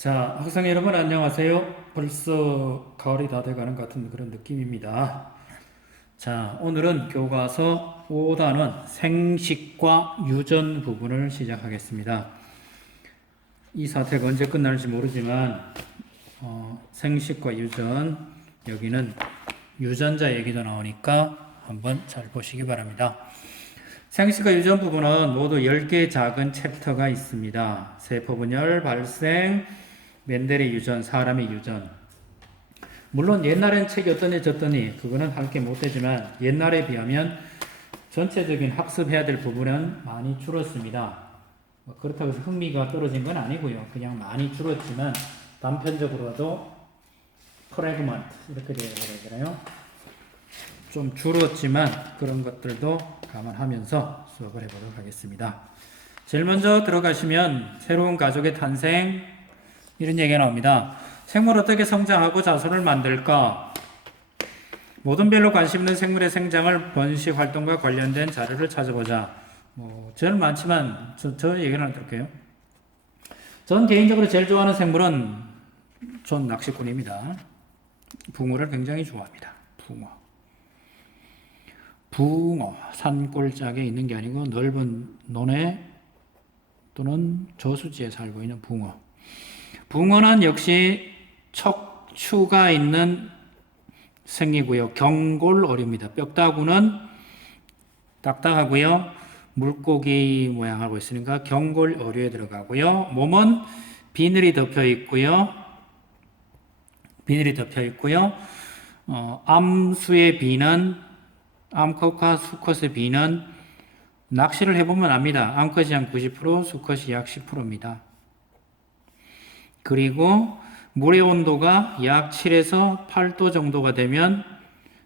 자, 학생 여러분 안녕하세요. 벌써 가을이 다 돼가는 같은 그런 느낌입니다. 자, 오늘은 교과서 5단원 생식과 유전 부분을 시작하겠습니다. 이 사태가 언제 끝날지 모르지만 생식과 유전, 여기는 유전자 얘기도 나오니까 한번 잘 보시기 바랍니다. 생식과 유전 부분은 모두 10개의 작은 챕터가 있습니다. 세포 분열, 발생, 멘델의 유전, 사람의 유전. 물론 옛날엔 책이 어떠니 저떠니 그거는 할 게 못되지만 옛날에 비하면 전체적인 학습해야 될 부분은 많이 줄었습니다. 그렇다고 해서 흥미가 떨어진 건 아니고요. 그냥 많이 줄었지만 단편적으로도 프래그먼트 이렇게 되어야 되잖아요. 좀 줄었지만 그런 것들도 감안하면서 수업을 해보도록 하겠습니다. 제일 먼저 들어가시면 새로운 가족의 탄생 이런 얘기가 나옵니다. 생물 어떻게 성장하고 자손을 만들까? 모든 별로 관심 있는 생물의 생장을 번식 활동과 관련된 자료를 찾아보자. 저는 많지만 저 얘기는 안 들을게요. 전 개인적으로 제일 좋아하는 생물은 전 낚시꾼입니다. 붕어를 굉장히 좋아합니다. 붕어, 산골짜기에 있는 게 아니고 넓은 논에 또는 저수지에 살고 있는 붕어. 붕어는 역시 척추가 있는 생이고요. 경골어류입니다. 뼈다구는 딱딱하고요. 물고기 모양하고 있으니까 경골어류에 들어가고요. 몸은 비늘이 덮여 있고요. 암수의 비는 암컷과 수컷의 비는 낚시를 해보면 압니다. 암컷이 한 90%, 수컷이 약 10%입니다. 그리고 물의 온도가 약 7에서 8도 정도가 되면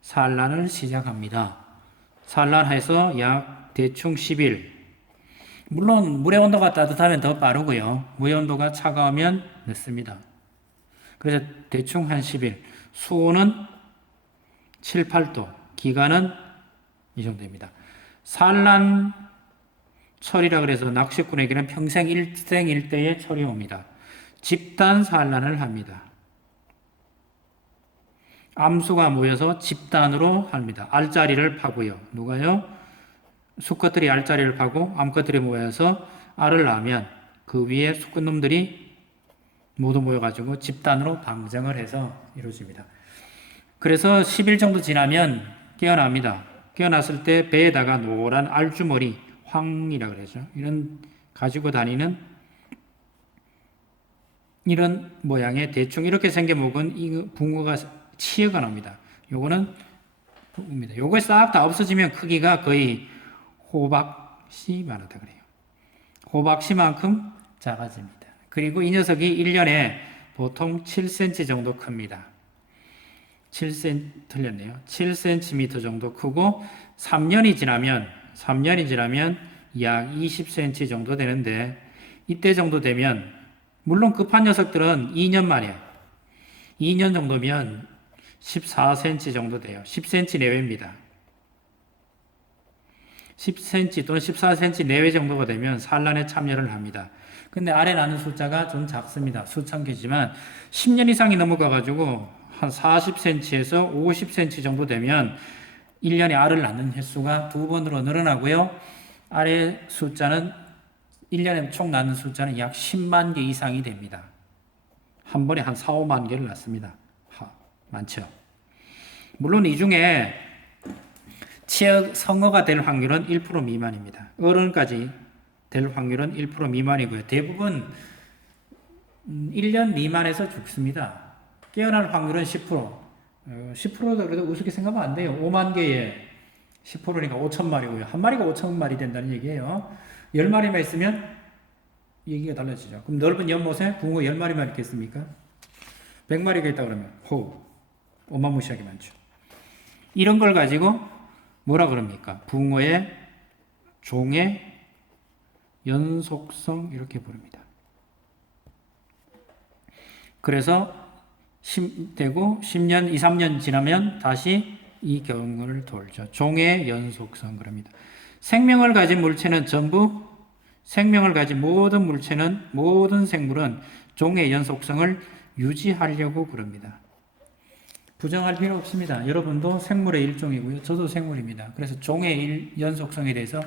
산란을 시작합니다. 산란해서 약 대충 10일. 물론 물의 온도가 따뜻하면 더 빠르고요. 물의 온도가 차가우면 늦습니다. 그래서 대충 한 10일. 수온은 7, 8도. 기간은 이 정도입니다. 산란 철이라 그래서 낚시꾼에게는 평생 일생일대의 철이 옵니다. 집단 산란을 합니다. 암수가 모여서 집단으로 합니다. 알짜리를 파고요. 누가요? 수컷들이 알짜리를 파고 암컷들이 모여서 알을 낳으면 그 위에 수컷놈들이 모두 모여가지고 집단으로 방정을 해서 이루어집니다. 그래서 10일 정도 지나면 깨어납니다. 깨어났을 때 배에다가 노란 알주머리, 황이라 그러죠. 이런 가지고 다니는 이런 모양의 대충 이렇게 생겨 먹은 이 붕어가 치어가 납니다. 요거는 붕어입니다. 요거 싹 다 없어지면 크기가 거의 호박씨만 하다 그래요. 호박씨만큼 작아집니다. 그리고 이 녀석이 1년에 보통 7cm 정도 큽니다. 7cm 정도 크고 3년이 지나면 약 20cm 정도 되는데 이때 정도 되면 물론 급한 녀석들은 2년 만에 2년 정도면 14cm 정도 돼요. 10cm 내외입니다. 10cm 또는 14cm 내외 정도가 되면 산란에 참여를 합니다. 근데 아래 나는 숫자가 좀 작습니다. 수천 개지만 10년 이상이 넘어가가지고 한 40cm에서 50cm 정도 되면 1년에 알을 낳는 횟수가 2번으로 늘어나고요. 아래 숫자는 1년에 총 낳는 숫자는 약 10만 개 이상이 됩니다. 한 번에 한 4, 5만 개를 낳습니다. 많죠. 물론 이 중에 성어가 될 확률은 1% 미만입니다. 어른까지 될 확률은 1% 미만이고요. 대부분 1년 미만에서 죽습니다. 깨어날 확률은 10%. 10%도 그래도 우습게 생각하면 안 돼요. 5만 개에 10%니까 5천 마리고요. 한 마리가 5천 마리 된다는 얘기예요. 10마리만 있으면 얘기가 달라지죠. 그럼 넓은 연못에 붕어 10마리만 있겠습니까? 100마리가 있다 그러면 어마무시하게 많죠. 이런 걸 가지고 뭐라 그럽니까? 붕어의 종의 연속성 이렇게 부릅니다. 그래서 되고 10년, 2, 3년 지나면 다시 이 경우를 돌죠. 종의 연속성 그럽니다. 생명을 가진 물체는 전부 생명을 가진 모든 물체는 모든 생물은 종의 연속성을 유지하려고 그럽니다. 부정할 필요 없습니다. 여러분도 생물의 일종이고요. 저도 생물입니다. 그래서 종의 연속성에 대해서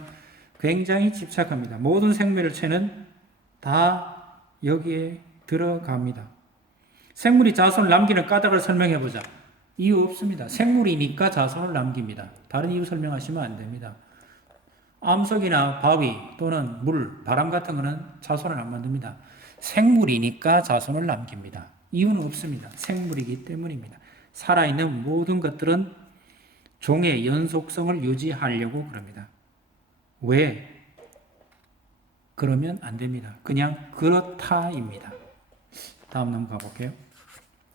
굉장히 집착합니다. 모든 생물체는 다 여기에 들어갑니다. 생물이 자손을 남기는 까닭을 설명해보자. 이유 없습니다. 생물이니까 자손을 남깁니다. 다른 이유 설명하시면 안 됩니다. 암석이나 바위 또는 물, 바람 같은 거는 자손을 안 만듭니다. 생물이니까 자손을 남깁니다. 이유는 없습니다. 생물이기 때문입니다. 살아있는 모든 것들은 종의 연속성을 유지하려고 그럽니다. 왜? 그러면 안 됩니다. 그냥 그렇다입니다. 다음 넘어가 볼게요.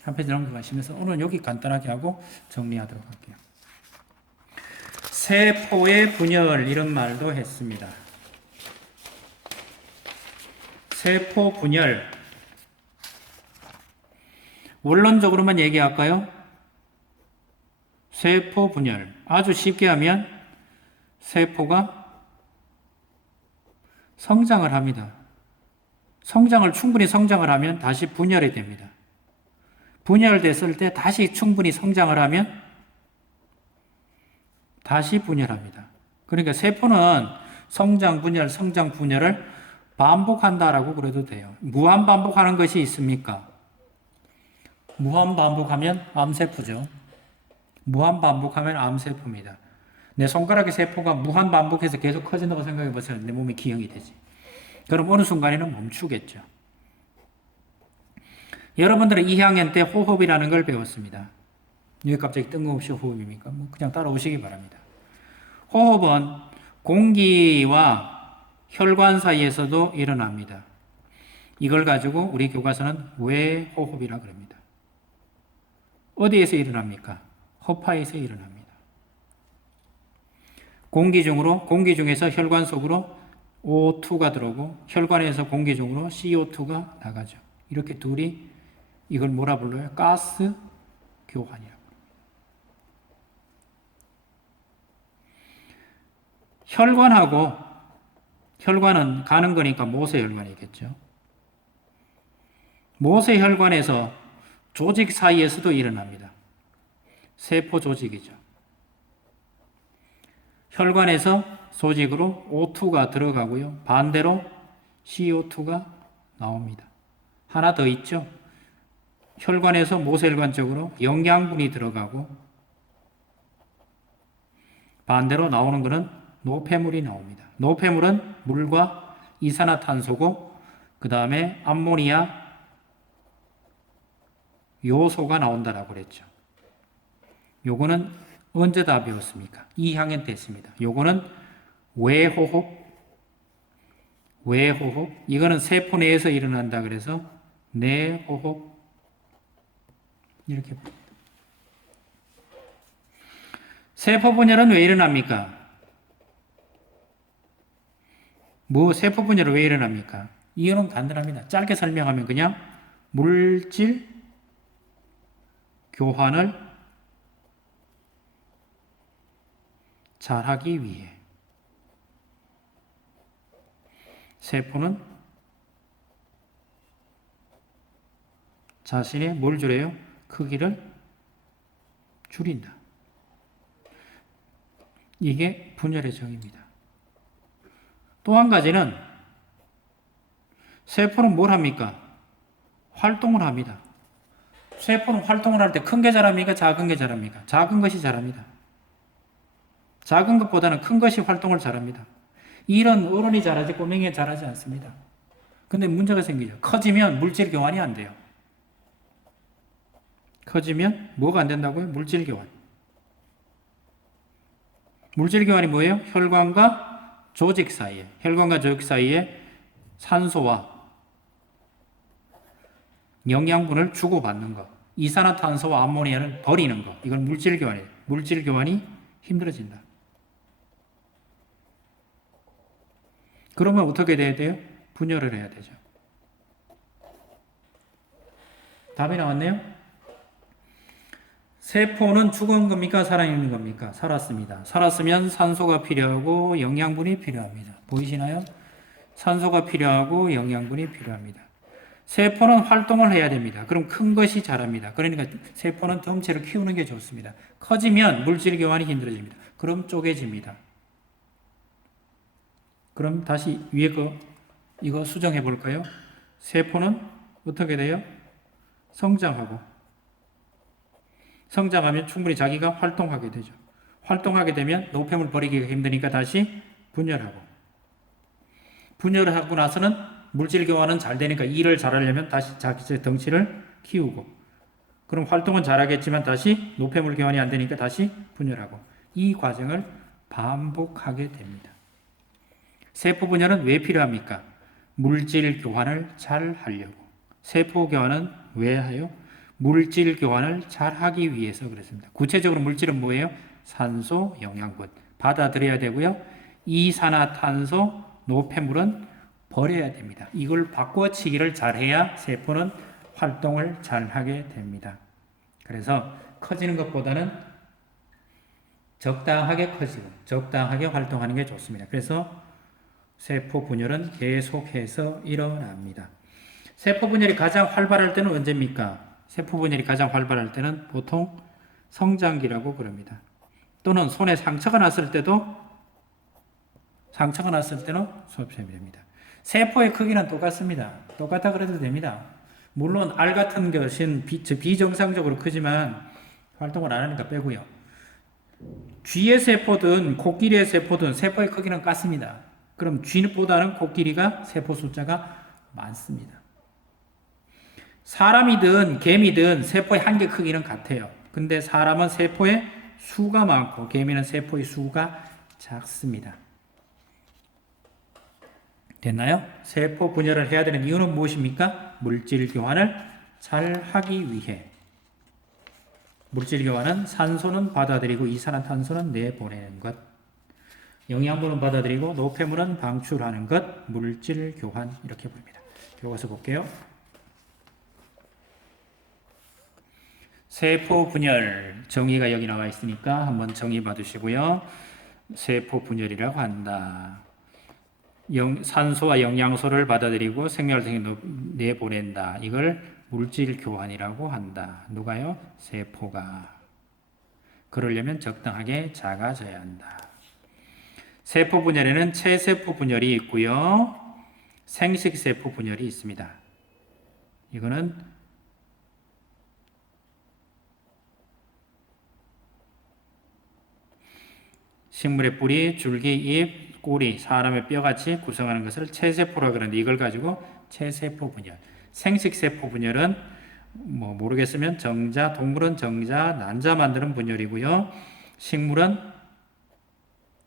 한 페이지 넘어가시면서 오늘 여기 간단하게 하고 정리하도록 할게요. 세포의 분열 이런 말도 했습니다. 세포 분열 원론적으로만 얘기할까요? 세포 분열 아주 쉽게 하면 세포가 성장을 합니다. 충분히 성장을 하면 다시 분열이 됩니다. 분열됐을 때 다시 충분히 성장을 하면 다시 분열합니다. 그러니까 세포는 성장 분열을 반복한다라고 그래도 돼요. 무한 반복하는 것이 있습니까? 무한 반복하면 암세포죠. 무한 반복하면 암세포입니다. 내 손가락의 세포가 무한 반복해서 계속 커진다고 생각해 보세요. 내 몸이 기형이 되지. 그럼 어느 순간에는 멈추겠죠. 여러분들은 2학년 때 호흡이라는 걸 배웠습니다. 왜 갑자기 뜬금없이 호흡입니까? 그냥 따라오시기 바랍니다. 호흡은 공기와 혈관 사이에서도 일어납니다. 이걸 가지고 우리 교과서는 외호흡이라고 합니다. 어디에서 일어납니까? 허파에서 일어납니다. 공기 중에서 혈관 속으로 O2가 들어오고 혈관에서 공기 중으로 CO2가 나가죠. 이렇게 둘이 이걸 뭐라 불러요? 가스 교환이라고. 혈관은 가는 거니까 모세혈관이겠죠. 모세혈관에서 조직 사이에서도 일어납니다. 세포 조직이죠. 혈관에서 조직으로 O2가 들어가고요. 반대로 CO2가 나옵니다. 하나 더 있죠. 혈관에서 모세혈관 쪽으로 영양분이 들어가고 반대로 나오는 것은 노폐물이 나옵니다. 노폐물은 물과 이산화탄소고 그 다음에 암모니아 요소가 나온다라고 그랬죠. 요거는 언제 다 배웠습니까? 2학년 때 했습니다. 요거는 외호흡. 이거는 세포 내에서 일어난다 그래서 내호흡. 이렇게 봅니다. 세포 분열은 왜 일어납니까? 세포 분열은 왜 일어납니까? 이유는 간단합니다. 짧게 설명하면 그냥 물질 교환을 잘하기 위해 세포는 자신의 뭘 줄여요? 크기를 줄인다. 이게 분열의 정의입니다. 또 한 가지는 세포는 뭘 합니까? 활동을 합니다. 세포는 활동을 할 때 큰 게 잘합니까? 작은 게 잘합니까? 작은 것이 잘합니다. 작은 것보다는 큰 것이 활동을 잘합니다. 일은 어른이 잘하지 꼬맹이가 잘하지 않습니다. 근데 문제가 생기죠. 커지면 물질 교환이 안 돼요. 커지면 뭐가 안 된다고요? 물질 교환. 물질 교환이 뭐예요? 혈관과 조직 사이에 산소와 영양분을 주고받는 것. 이산화탄소와 암모니아를 버리는 것. 이건 물질 교환이에요. 물질 교환이 힘들어진다. 그러면 어떻게 돼야 돼요? 분열을 해야 되죠. 답이 나왔네요? 세포는 죽은 겁니까? 살아있는 겁니까? 살았습니다. 살았으면 산소가 필요하고 영양분이 필요합니다. 보이시나요? 산소가 필요하고 영양분이 필요합니다. 세포는 활동을 해야 됩니다. 그럼 큰 것이 자랍니다. 그러니까 세포는 덩치를 키우는 게 좋습니다. 커지면 물질 교환이 힘들어집니다. 그럼 쪼개집니다. 그럼 다시 위에 이거 수정해 볼까요? 세포는 어떻게 돼요? 성장하면 충분히 자기가 활동하게 되죠. 활동하게 되면 노폐물 버리기가 힘드니까 다시 분열을 하고 나서는 물질 교환은 잘 되니까 일을 잘하려면 다시 자기 덩치를 키우고, 그럼 활동은 잘하겠지만 다시 노폐물 교환이 안 되니까 다시 분열하고, 이 과정을 반복하게 됩니다. 세포 분열은 왜 필요합니까? 물질 교환을 잘 하려고. 세포 교환은 왜 해요? 물질 교환을 잘 하기 위해서 그랬습니다. 구체적으로 물질은 뭐예요? 산소, 영양분 받아들여야 되고요. 이산화탄소, 노폐물은 버려야 됩니다. 이걸 바꿔치기를 잘해야 세포는 활동을 잘하게 됩니다. 그래서 커지는 것보다는 적당하게 커지고 적당하게 활동하는 게 좋습니다. 그래서 세포 분열은 계속해서 일어납니다. 세포 분열이 가장 활발할 때는 언제입니까? 세포 분열이 가장 활발할 때는 보통 성장기라고 그럽니다. 또는 손에 상처가 났을 때는 소입됩니다. 세포의 크기는 똑같습니다. 똑같다 그래도 됩니다. 물론 알 같은 것은 비정상적으로 크지만 활동을 안 하니까 빼고요. 쥐의 세포든 코끼리의 세포든 세포의 크기는 같습니다. 그럼 쥐보다는 코끼리가 세포 숫자가 많습니다. 사람이든 개미든 세포의 한계 크기는 같아요. 근데 사람은 세포의 수가 많고 개미는 세포의 수가 작습니다. 됐나요? 세포 분열을 해야 되는 이유는 무엇입니까? 물질 교환을 잘 하기 위해. 물질 교환은 산소는 받아들이고 이산화탄소는 내보내는 것. 영양분은 받아들이고 노폐물은 방출하는 것. 물질 교환 이렇게 부릅니다. 교과서 볼게요. 세포 분열 정의가 여기 나와 있으니까 한번 정의 봐두시고요. 세포 분열이라고 한다. 산소와 영양소를 받아들이고 생명활동에 내보낸다. 이걸 물질 교환이라고 한다. 누가요? 세포가. 그러려면 적당하게 작아져야 한다. 세포 분열에는 체세포 분열이 있고요. 생식세포 분열이 있습니다. 이거는 식물의 뿌리, 줄기, 잎, 꼬리, 사람의 뼈같이 구성하는 것을 체세포라 그러는데 이걸 가지고 체세포 분열. 생식세포 분열은 모르겠으면 정자, 동물은 정자, 난자 만드는 분열이고요. 식물은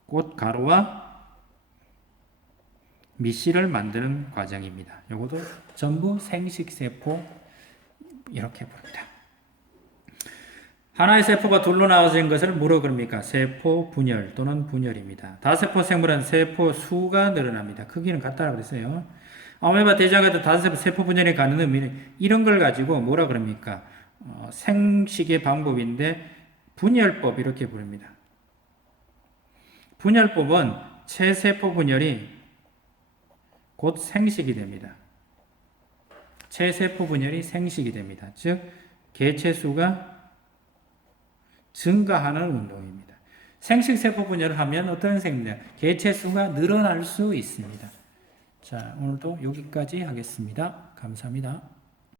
꽃 가루와 밑씨를 만드는 과정입니다. 이것도 전부 생식세포 이렇게 부릅니다. 하나의 세포가 둘로 나눠진 것을 뭐로 그럽니까? 세포 분열 또는 분열입니다. 다세포 생물은 세포 수가 늘어납니다. 크기는 같다고 그랬어요. 아메바, 대장 같은 다세포 세포 분열에 가는 의미는 이런 걸 가지고 뭐라 그럽니까? 생식의 방법인데 분열법 이렇게 부릅니다. 분열법은 체세포 분열이 곧 생식이 됩니다. 체세포 분열이 생식이 됩니다. 즉 개체수가 증가하는 운동입니다. 생식세포 분열을 하면 어떤 생입니다. 개체수가 늘어날 수 있습니다. 자, 오늘도 여기까지 하겠습니다. 감사합니다.